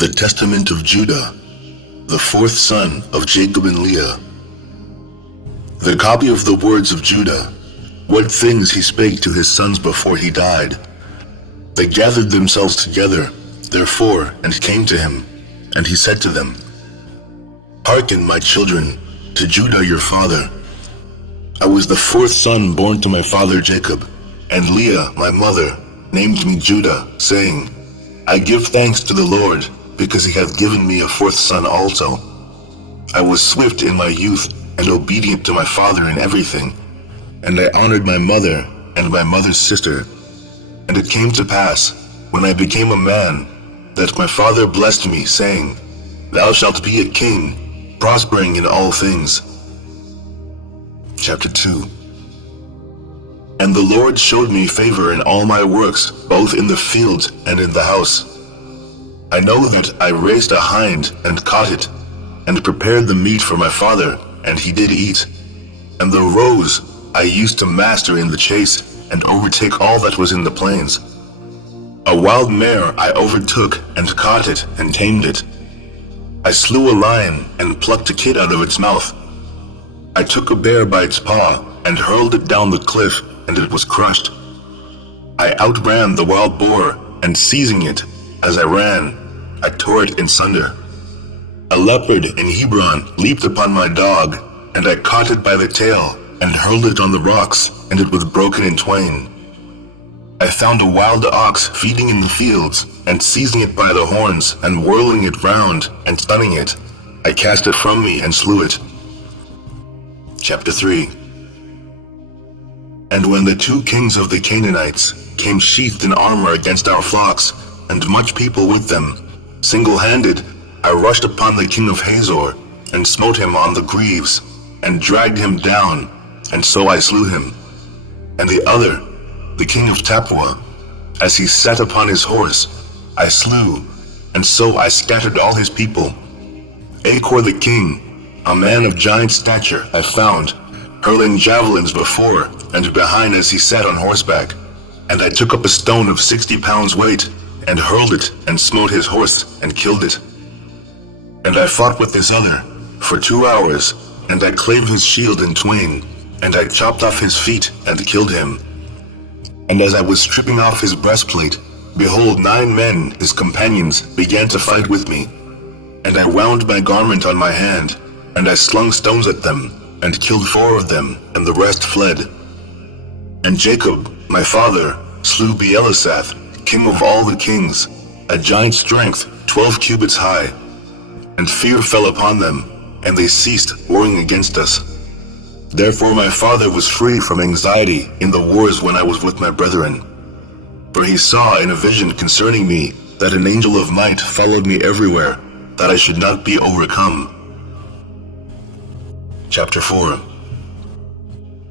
The Testament of Judah, the fourth son of Jacob and Leah. The copy of the words of Judah, what things he spake to his sons before he died. They gathered themselves together, therefore, and came to him, and he said to them, Hearken, my children, to Judah your father. I was the fourth son born to my father Jacob, and Leah, my mother, named me Judah, saying, I give thanks to the Lord, because he hath given me a fourth son also. I was swift in my youth, and obedient to my father in everything. And I honored my mother, and my mother's sister. And it came to pass, when I became a man, that my father blessed me, saying, Thou shalt be a king, prospering in all things. Chapter 2. And the Lord showed me favor in all my works, both in the field and in the house. I know that I raised a hind and caught it, and prepared the meat for my father, and he did eat. And the roes I used to master in the chase, and overtake all that was in the plains. A wild mare I overtook, and caught it, and tamed it. I slew a lion, and plucked a kid out of its mouth. I took a bear by its paw, and hurled it down the cliff, and it was crushed. I outran the wild boar, and seizing it, as I ran, I tore it in sunder. A leopard in Hebron leaped upon my dog, and I caught it by the tail, and hurled it on the rocks, and it was broken in twain. I found a wild ox feeding in the fields, and seizing it by the horns, and whirling it round, and stunning it, I cast it from me and slew it. Chapter 3. And when the two kings of the Canaanites came sheathed in armor against our flocks, and much people with them, single-handed, I rushed upon the king of Hazor, and smote him on the greaves, and dragged him down, and so I slew him. And the other, the king of Tappuah, as he sat upon his horse, I slew, and so I scattered all his people. Achor the king, a man of giant stature, I found, hurling javelins before and behind as he sat on horseback. And I took up a stone of 60 pounds weight, and hurled it, and smote his horse, and killed it. And I fought with this other for 2 hours, and I clave his shield in twain, and I chopped off his feet, and killed him. And as I was stripping off his breastplate, behold, 9 men, his companions, began to fight with me. And I wound my garment on my hand, and I slung stones at them, and killed 4 of them, and the rest fled. And Jacob, my father, slew Beelisath, king of all the kings, a giant strength, 12 cubits high. And fear fell upon them, and they ceased warring against us. Therefore my father was free from anxiety in the wars when I was with my brethren. For he saw in a vision concerning me that an angel of might followed me everywhere, that I should not be overcome. Chapter 4.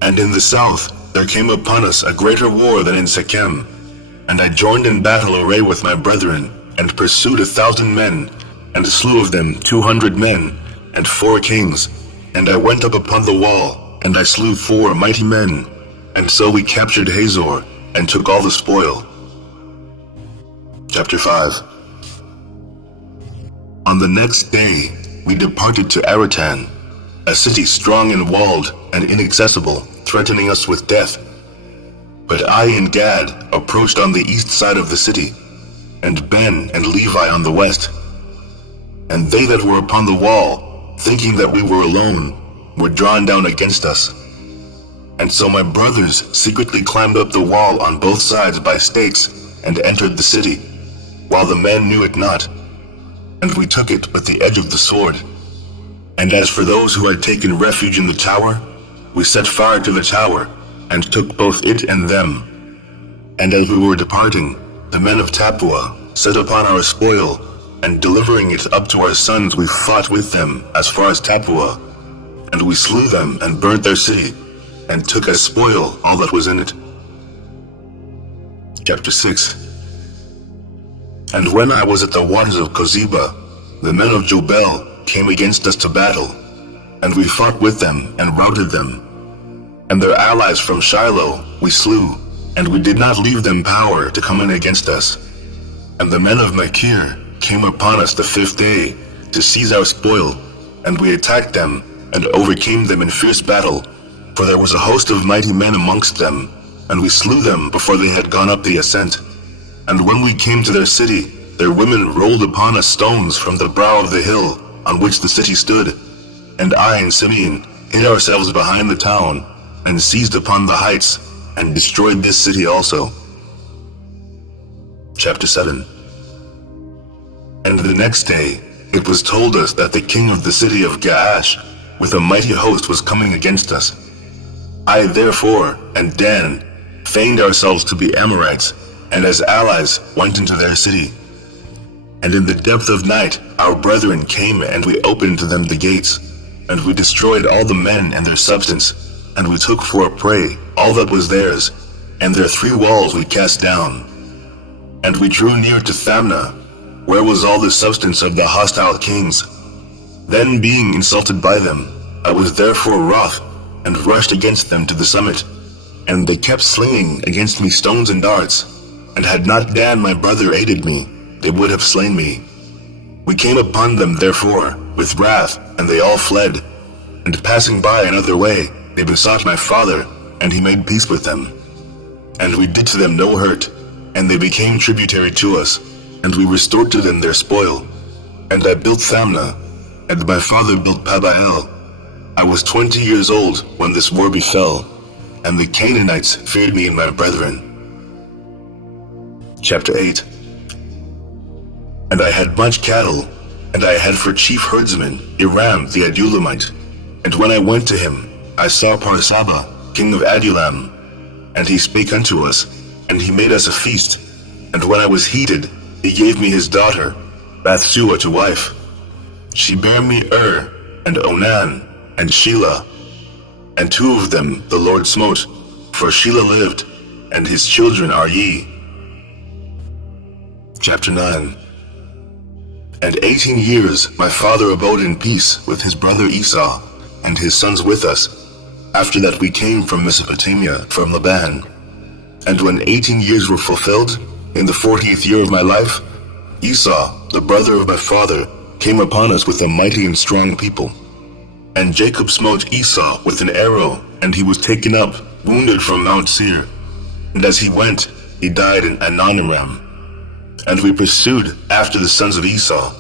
And in the south there came upon us a greater war than in Shechem. And I joined in battle array with my brethren, and pursued 1,000 men, and slew of them 200 men, and 4 kings. And I went up upon the wall, and I slew 4 mighty men. And so we captured Hazor, and took all the spoil. Chapter 5. On the next day we departed to Aratan, a city strong and walled, and inaccessible, threatening us with death. But I and Gad approached on the east side of the city, and Ben and Levi on the west. And they that were upon the wall, thinking that we were alone, were drawn down against us. And so my brothers secretly climbed up the wall on both sides by stakes, and entered the city, while the men knew it not. And we took it with the edge of the sword. And as for those who had taken refuge in the tower, we set fire to the tower, and took both it and them. And as we were departing, the men of Tappuah set upon our spoil, and delivering it up to our sons, we fought with them as far as Tappuah. And we slew them, and burnt their city, and took as spoil all that was in it. Chapter 6. And when I was at the waters of Kozeba, the men of Jobel came against us to battle, and we fought with them, and routed them. And their allies from Shiloh we slew, and we did not leave them power to come in against us. And the men of Machir came upon us the 5th day to seize our spoil, and we attacked them and overcame them in fierce battle, for there was a host of mighty men amongst them, and we slew them before they had gone up the ascent. And when we came to their city, their women rolled upon us stones from the brow of the hill on which the city stood, and I and Simeon hid ourselves behind the town, and seized upon the heights, and destroyed this city also. Chapter 7. And the next day it was told us that the king of the city of Gaash with a mighty host was coming against us. I therefore and Dan feigned ourselves to be Amorites, and as allies went into their city. And in the depth of night our brethren came, and we opened to them the gates, and we destroyed all the men and their substance, and we took for a prey all that was theirs, and their 3 walls we cast down. And we drew near to Thamnah, where was all the substance of the hostile kings. Then being insulted by them, I was therefore wroth, and rushed against them to the summit. And they kept slinging against me stones and darts, and had not Dan my brother aided me, they would have slain me. We came upon them therefore with wrath, and they all fled. And passing by another way, they besought my father, and he made peace with them. And we did to them no hurt, and they became tributary to us, and we restored to them their spoil. And I built Thamnah, and my father built Pabael. I was 20 years old when this war befell, and the Canaanites feared me and my brethren. Chapter 8. And I had much cattle, and I had for chief herdsman Iram the Adulamite. And when I went to him, I saw Parsaba, king of Adulam, and he spake unto us, and he made us a feast. And when I was heated, he gave me his daughter, Bathshua, to wife. She bare me and Onan, and Shelah, and 2 of them the Lord smote, for Shelah lived, and his children are ye. Chapter 9. And 18 years my father abode in peace with his brother Esau, and his sons with us, after that we came from Mesopotamia, from Laban. And when 18 years were fulfilled, in the 40th year of my life, Esau, the brother of my father, came upon us with a mighty and strong people. And Jacob smote Esau with an arrow, and he was taken up, wounded from Mount Seir. And as he went, he died in Adoniram. And we pursued after the sons of Esau.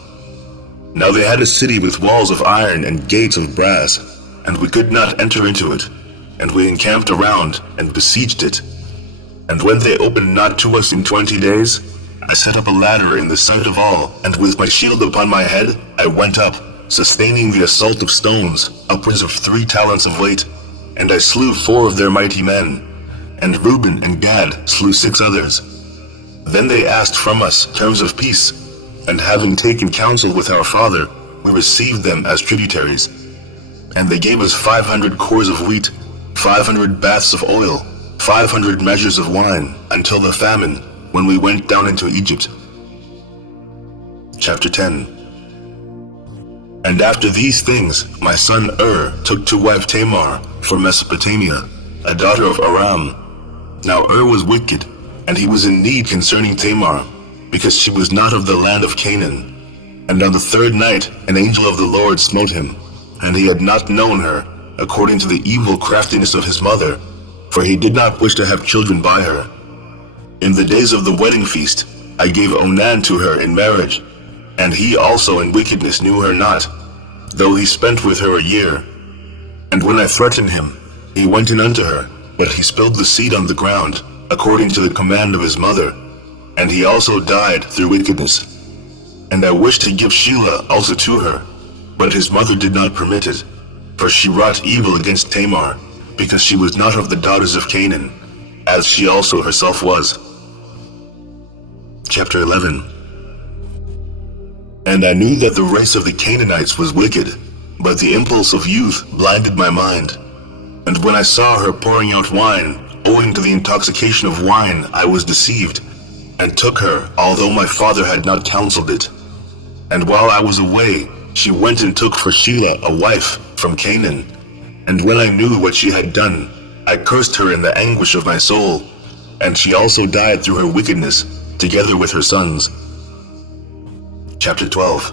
Now they had a city with walls of iron and gates of brass, and we could not enter into it. And we encamped around and besieged it. And when they opened not to us in 20 days, I set up a ladder in the sight of all, and with my shield upon my head, I went up, sustaining the assault of stones, upwards of 3 talents of weight. And I slew 4 of their mighty men, and Reuben and Gad slew 6 others. Then they asked from us terms of peace, and having taken counsel with our father, we received them as tributaries. And they gave us 500 cores of wheat, 500 baths of oil, 500 measures of wine, until the famine, when we went down into Egypt. Chapter 10. And after these things, my son took to wife Tamar from Mesopotamia, a daughter of Aram. Now was wicked, and he was in need concerning Tamar, because she was not of the land of Canaan. And on the 3rd night an angel of the Lord smote him, and he had not known her, according to the evil craftiness of his mother, for he did not wish to have children by her. In the days of the wedding feast, I gave Onan to her in marriage, and he also in wickedness knew her not, though he spent with her a year. And when I threatened him, he went in unto her, but he spilled the seed on the ground, according to the command of his mother, and he also died through wickedness. And I wished to give Shelah also to her, but his mother did not permit it, for she wrought evil against Tamar, because she was not of the daughters of Canaan, as she also herself was. Chapter 11. And I knew that the race of the Canaanites was wicked, but the impulse of youth blinded my mind. And when I saw her pouring out wine, owing to the intoxication of wine, I was deceived, and took her, although my father had not counseled it. And while I was away, she went and took for Shelah a wife from Canaan. And when I knew what she had done, I cursed her in the anguish of my soul, and she also died through her wickedness, together with her sons. Chapter 12.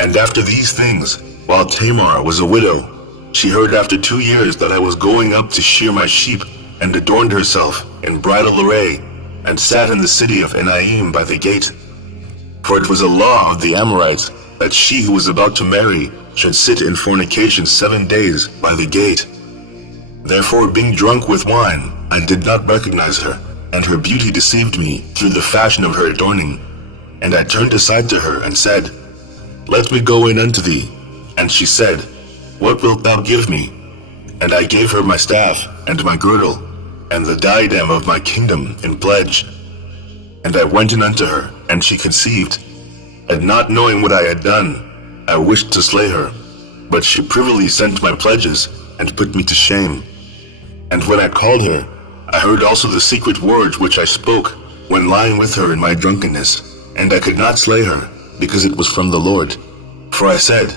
And after these things, while Tamar was a widow, she heard after 2 years that I was going up to shear my sheep, and adorned herself in bridal array, and sat in the city of Enaim by the gate. For it was a law of the Amorites that she who was about to marry should sit in fornication 7 days by the gate. Therefore, being drunk with wine, I did not recognize her, and her beauty deceived me through the fashion of her adorning. And I turned aside to her and said, Let me go in unto thee. And she said, What wilt thou give me? And I gave her my staff and my girdle, and the diadem of my kingdom in pledge. And I went in unto her, and she conceived. And not knowing what I had done, I wished to slay her. But she privily sent my pledges, and put me to shame. And when I called her, I heard also the secret words which I spoke, when lying with her in my drunkenness. And I could not slay her, because it was from the Lord. For I said,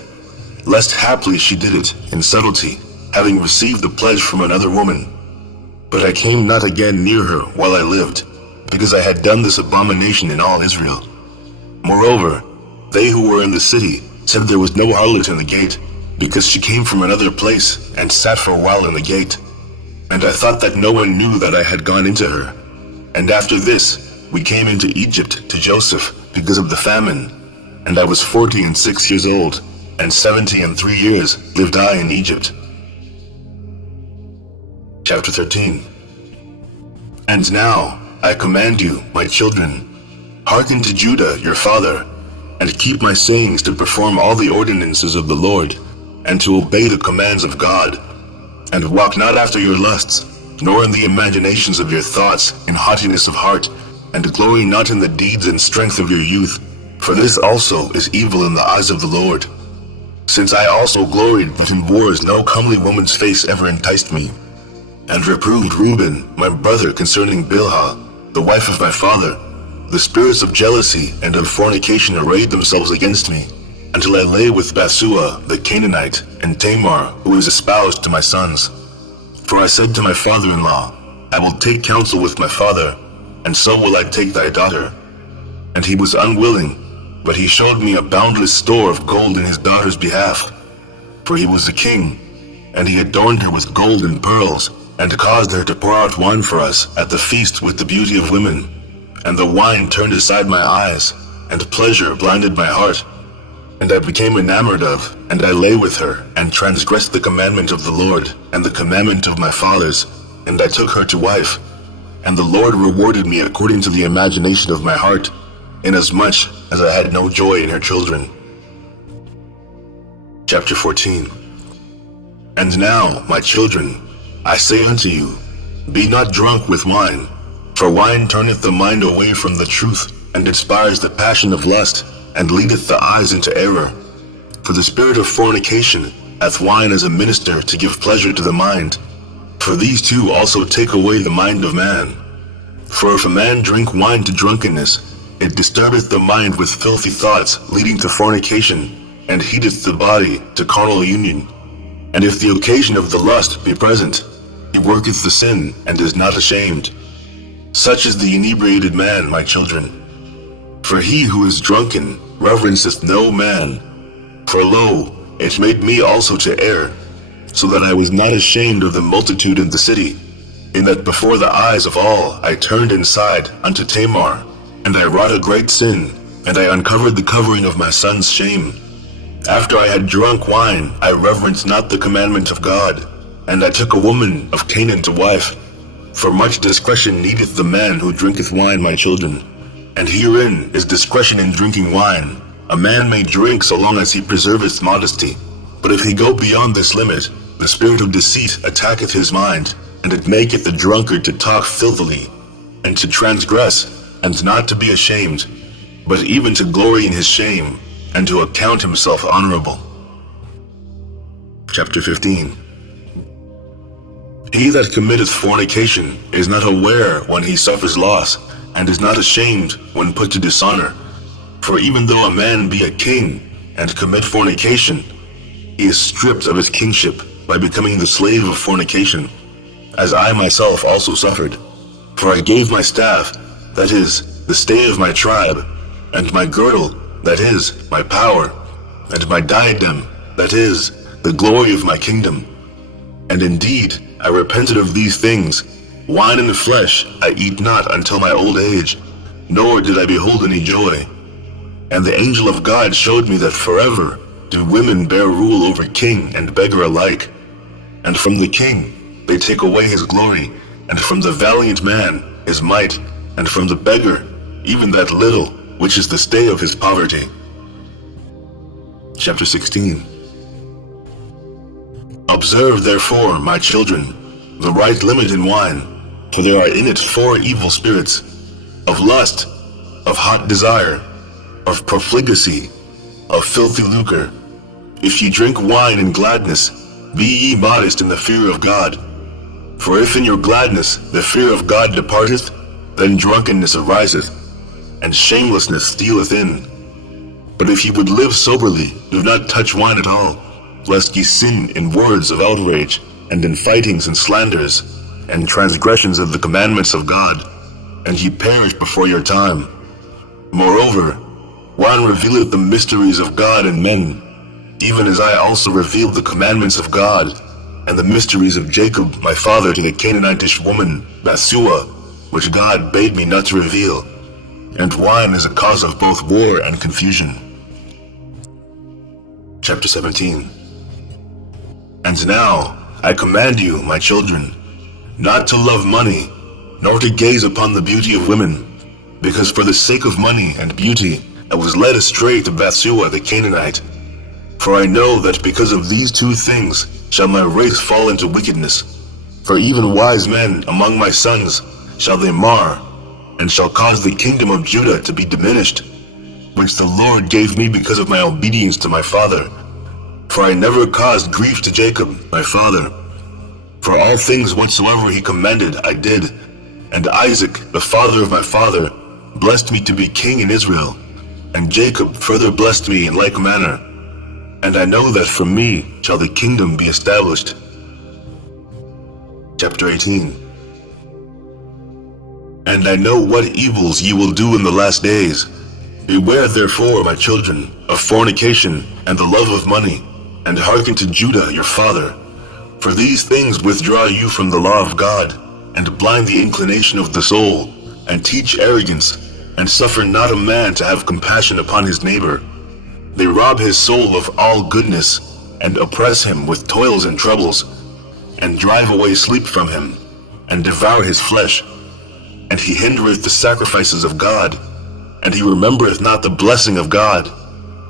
Lest haply she did it in subtlety, having received the pledge from another woman. But I came not again near her while I lived, because I had done this abomination in all Israel. Moreover, they who were in the city said there was no harlot in the gate, because she came from another place, and sat for a while in the gate. And I thought that no one knew that I had gone into her. And after this, we came into Egypt to Joseph, because of the famine. And I was 46 years old, and 73 years lived I in Egypt. Chapter 13. And now I command you, my children, hearken to Judah your father, and keep my sayings to perform all the ordinances of the Lord, and to obey the commands of God, and walk not after your lusts, nor in the imaginations of your thoughts in haughtiness of heart, and glory not in the deeds and strength of your youth, for this also is evil in the eyes of the Lord. Since I also gloried that in wars no comely woman's face ever enticed me, and reproved Reuben, my brother, concerning Bilhah, the wife of my father, the spirits of jealousy and of fornication arrayed themselves against me, until I lay with Bathshua the Canaanite, and Tamar, who is espoused to my sons. For I said to my father-in-law, I will take counsel with my father, and so will I take thy daughter. And he was unwilling, but he showed me a boundless store of gold in his daughter's behalf. For he was a king, and he adorned her with gold and pearls, and caused her to pour out wine for us at the feast with the beauty of women. And the wine turned aside my eyes, and pleasure blinded my heart. And I became enamored of, and I lay with her, and transgressed the commandment of the Lord, and the commandment of my fathers, and I took her to wife. And the Lord rewarded me according to the imagination of my heart, inasmuch as I had no joy in her children. Chapter 14. And now, my children, I say unto you, be not drunk with wine, for wine turneth the mind away from the truth, and inspires the passion of lust, and leadeth the eyes into error. For the spirit of fornication hath wine as a minister to give pleasure to the mind. For these two also take away the mind of man. For if a man drink wine to drunkenness, it disturbeth the mind with filthy thoughts, leading to fornication, and heateth the body to carnal union. And if the occasion of the lust be present, he worketh the sin, and is not ashamed. Such is the inebriated man, my children. For he who is drunken reverenceth no man. For lo, it made me also to err, so that I was not ashamed of the multitude in the city, in that before the eyes of all I turned aside unto Tamar, and I wrought a great sin, and I uncovered the covering of my son's shame. After I had drunk wine, I reverenced not the commandment of God, and I took a woman of Canaan to wife. For much discretion needeth the man who drinketh wine, my children. And herein is discretion in drinking wine. A man may drink so long as he preserveth modesty. But if he go beyond this limit, the spirit of deceit attacketh his mind, and it maketh the drunkard to talk filthily, and to transgress, and not to be ashamed, but even to glory in his shame, and to account himself honorable. Chapter 15. He that committeth fornication is not aware when he suffers loss, and is not ashamed when put to dishonor. For even though a man be a king, and commit fornication, he is stripped of his kingship by becoming the slave of fornication, as I myself also suffered. For I gave my staff, that is, the stay of my tribe, and my girdle, that is, my power, and my diadem, that is, the glory of my kingdom. And indeed, I repented of these things. Wine and flesh I eat not until my old age, nor did I behold any joy. And the angel of God showed me that forever do women bear rule over king and beggar alike. And from the king they take away his glory, and from the valiant man his might, and from the beggar even that little which is the stay of his poverty. Chapter 16. Observe therefore, my children, the right limit in wine, for there are in it 4 evil spirits, of lust, of hot desire, of profligacy, of filthy lucre. If ye drink wine in gladness, be ye modest in the fear of God. For if in your gladness the fear of God departeth, then drunkenness ariseth, and shamelessness stealeth in. But if ye would live soberly, do not touch wine at all, lest ye sin in words of outrage, and in fightings and slanders, and transgressions of the commandments of God, and ye perish before your time. Moreover, wine revealeth the mysteries of God and men, even as I also revealed the commandments of God, and the mysteries of Jacob my father to the Canaanitish woman, Bathsheba, which God bade me not to reveal. And wine is a cause of both war and confusion. Chapter 17. And now I command you, my children, not to love money, nor to gaze upon the beauty of women, because for the sake of money and beauty I was led astray to Bathsheba the Canaanite. For I know that because of these 2 things shall my race fall into wickedness. For even wise men among my sons shall they mar, and shall cause the kingdom of Judah to be diminished, which the Lord gave me because of my obedience to my father. For I never caused grief to Jacob my father. For all things whatsoever he commanded I did, and Isaac the father of my father blessed me to be king in Israel, and Jacob further blessed me in like manner. And I know that from me shall the kingdom be established. Chapter 18. And I know what evils ye will do in the last days. Beware therefore, my children, of fornication and the love of money, and hearken to Judah your father. For these things withdraw you from the law of God, and blind the inclination of the soul, and teach arrogance, and suffer not a man to have compassion upon his neighbor. They rob his soul of all goodness, and oppress him with toils and troubles, and drive away sleep from him, and devour his flesh. And he hindereth the sacrifices of God, and he remembereth not the blessing of God.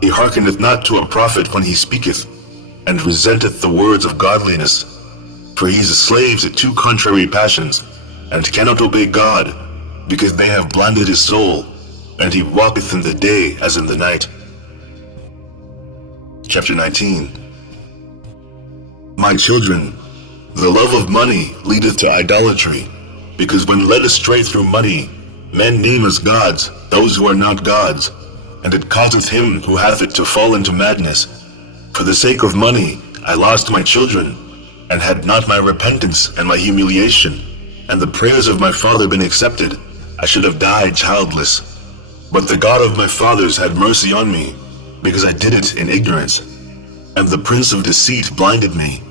He hearkeneth not to a prophet when he speaketh, and resenteth the words of godliness. For he is a slave to 2 contrary passions, and cannot obey God, because they have blinded his soul, and he walketh in the day as in the night. Chapter 19. My children, the love of money leadeth to idolatry, because when led astray through money, men name as gods those who are not gods, and it causeth him who hath it to fall into madness. For the sake of money I lost my children, and had not my repentance and my humiliation, and the prayers of my father been accepted, I should have died childless. But the God of my fathers had mercy on me, because I did it in ignorance. And the prince of deceit blinded me,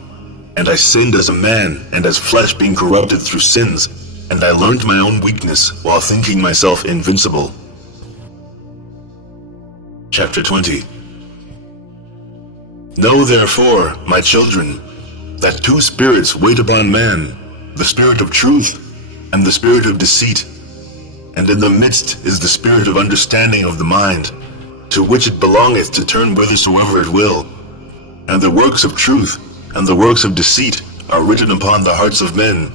and I sinned as a man, and as flesh being corrupted through sins, and I learned my own weakness while thinking myself invincible. Chapter 20. Know therefore, my children, that 2 spirits wait upon man, the spirit of truth and the spirit of deceit. And in the midst is the spirit of understanding of the mind, to which it belongeth to turn whithersoever it will. And the works of truth and the works of deceit are written upon the hearts of men,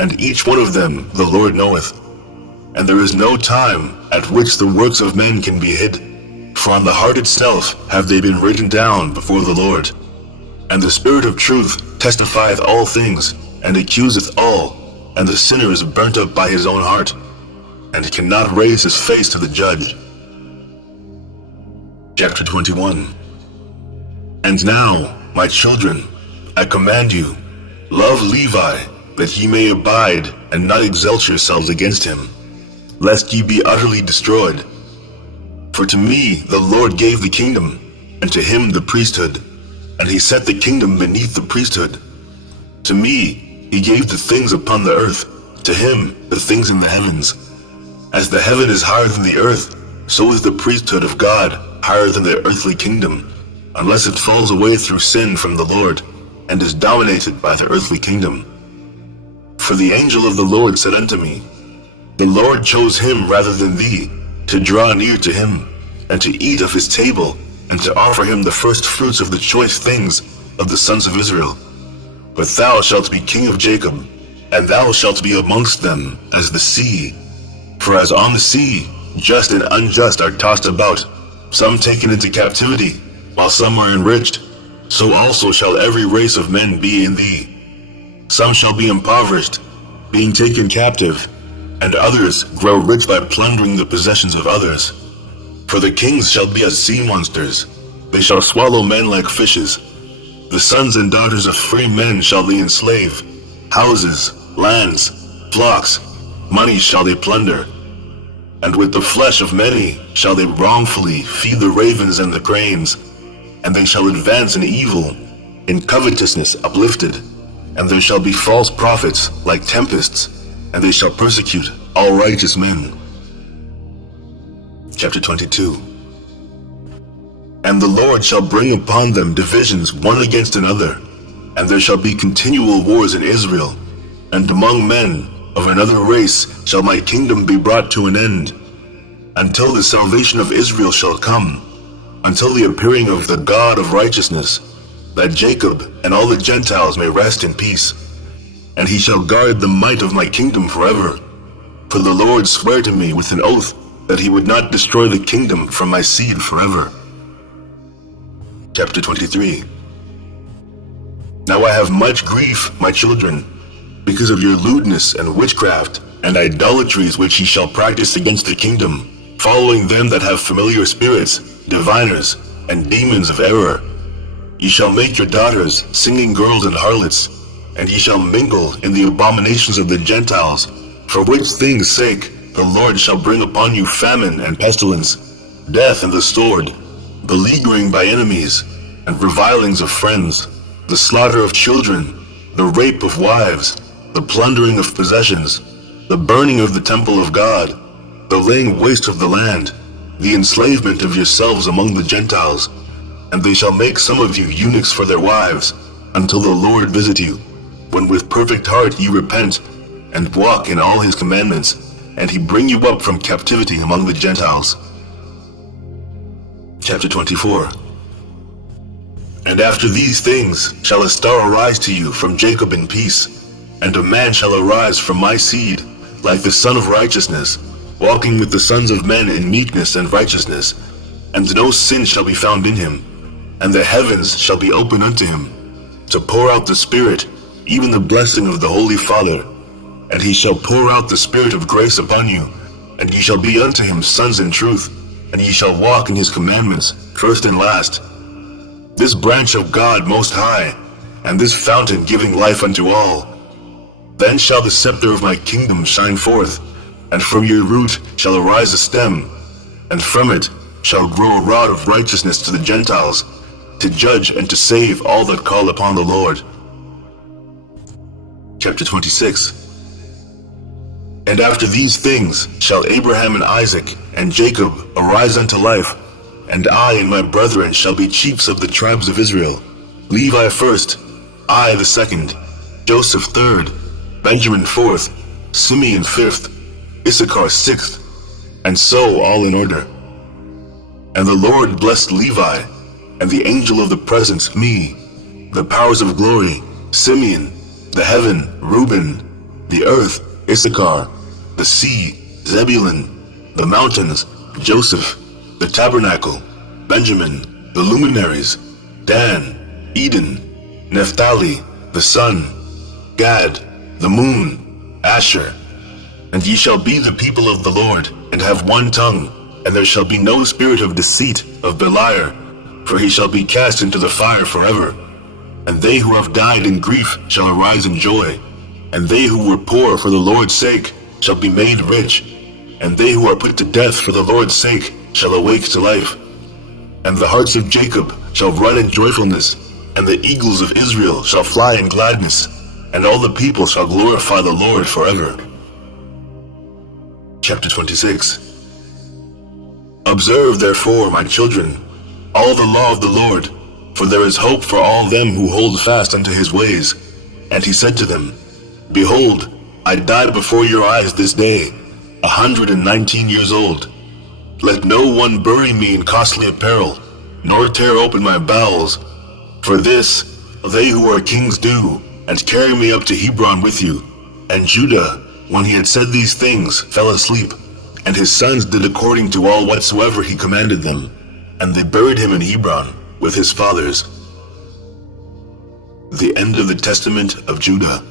and each one of them the Lord knoweth. And there is no time at which the works of men can be hid, for on the heart itself have they been written down before the Lord. And the Spirit of truth testifieth all things, and accuseth all, and the sinner is burnt up by his own heart, and cannot raise his face to the judge. Chapter 21. And now, my children, I command you, love Levi, that ye may abide, and not exalt yourselves against him, lest ye be utterly destroyed. For to me the Lord gave the kingdom, and to him the priesthood, and he set the kingdom beneath the priesthood. To me he gave the things upon the earth, to him the things in the heavens. As the heaven is higher than the earth, so is the priesthood of God higher than the earthly kingdom, unless it falls away through sin from the Lord, and is dominated by the earthly kingdom. For the angel of the Lord said unto me, The Lord chose him rather than thee, to draw near to him, and to eat of his table, and to offer him the first fruits of the choice things of the sons of Israel. But thou shalt be king of Jacob, and thou shalt be amongst them as the sea. For as on the sea, just and unjust are tossed about, some taken into captivity, while some are enriched, so also shall every race of men be in thee. Some shall be impoverished, being taken captive, and others grow rich by plundering the possessions of others. For the kings shall be as sea monsters, they shall swallow men like fishes. The sons and daughters of free men shall they enslave, houses, lands, flocks, money shall they plunder. And with the flesh of many shall they wrongfully feed the ravens and the cranes, and they shall advance in evil, in covetousness uplifted, and there shall be false prophets like tempests, and they shall persecute all righteous men. Chapter 22. And the Lord shall bring upon them divisions one against another, and there shall be continual wars in Israel, and among men of another race shall my kingdom be brought to an end, until the salvation of Israel shall come, until the appearing of the God of righteousness, that Jacob and all the Gentiles may rest in peace. And he shall guard the might of my kingdom forever. For the Lord sware to me with an oath that he would not destroy the kingdom from my seed forever. Chapter 23. Now I have much grief, my children, because of your lewdness and witchcraft, and idolatries which ye shall practice against the kingdom, following them that have familiar spirits, diviners, and demons of error. Ye shall make your daughters singing girls and harlots, and ye shall mingle in the abominations of the Gentiles, for which things' sake the Lord shall bring upon you famine and pestilence, death and the sword, beleaguering by enemies, and revilings of friends, the slaughter of children, the rape of wives, the plundering of possessions, the burning of the temple of God, the laying waste of the land, the enslavement of yourselves among the Gentiles. And they shall make some of you eunuchs for their wives, until the Lord visit you, when with perfect heart ye repent, and walk in all his commandments, and he bring you up from captivity among the Gentiles. Chapter 24. And after these things shall a star arise to you from Jacob in peace, and a man shall arise from my seed, like the Son of Righteousness, walking with the sons of men in meekness and righteousness, and no sin shall be found in him, and the heavens shall be open unto him, to pour out the Spirit, even the blessing of the Holy Father. And he shall pour out the Spirit of grace upon you, and ye shall be unto him sons in truth, and ye shall walk in his commandments, first and last. This branch of God most high, and this fountain giving life unto all. Then shall the scepter of my kingdom shine forth, and from your root shall arise a stem, and from it shall grow a rod of righteousness to the Gentiles, to judge and to save all that call upon the Lord. Chapter 26. And after these things shall Abraham and Isaac and Jacob arise unto life, and I and my brethren shall be chiefs of the tribes of Israel. Levi first, I the second, Joseph third, Benjamin fourth, Simeon fifth, Issachar sixth, and so all in order. And the Lord blessed Levi, and the angel of the presence me, the powers of glory, Simeon, the heaven, Reuben, the earth, Issachar, the sea, Zebulun, the mountains, Joseph, the tabernacle, Benjamin, the luminaries, Dan, Eden, Naphtali, the sun, Gad, the moon, Asher. And ye shall be the people of the Lord, and have one tongue, and there shall be no spirit of deceit of Beliar, for he shall be cast into the fire forever. And they who have died in grief shall arise in joy, and they who were poor for the Lord's sake shall be made rich, and they who are put to death for the Lord's sake shall awake to life, and the hearts of Jacob shall run in joyfulness, and the eagles of Israel shall fly in gladness, and all the people shall glorify the Lord forever. Chapter 26. Observe therefore, my children, all the law of the Lord, for there is hope for all them who hold fast unto his ways. And he said to them, Behold, I die before your eyes this day, 119 years old. Let no one bury me in costly apparel, nor tear open my bowels. For this they who are kings do, and carry me up to Hebron with you. And Judah, when he had said these things, fell asleep, and his sons did according to all whatsoever he commanded them. And they buried him in Hebron with his fathers. The end of the Testament of Judah.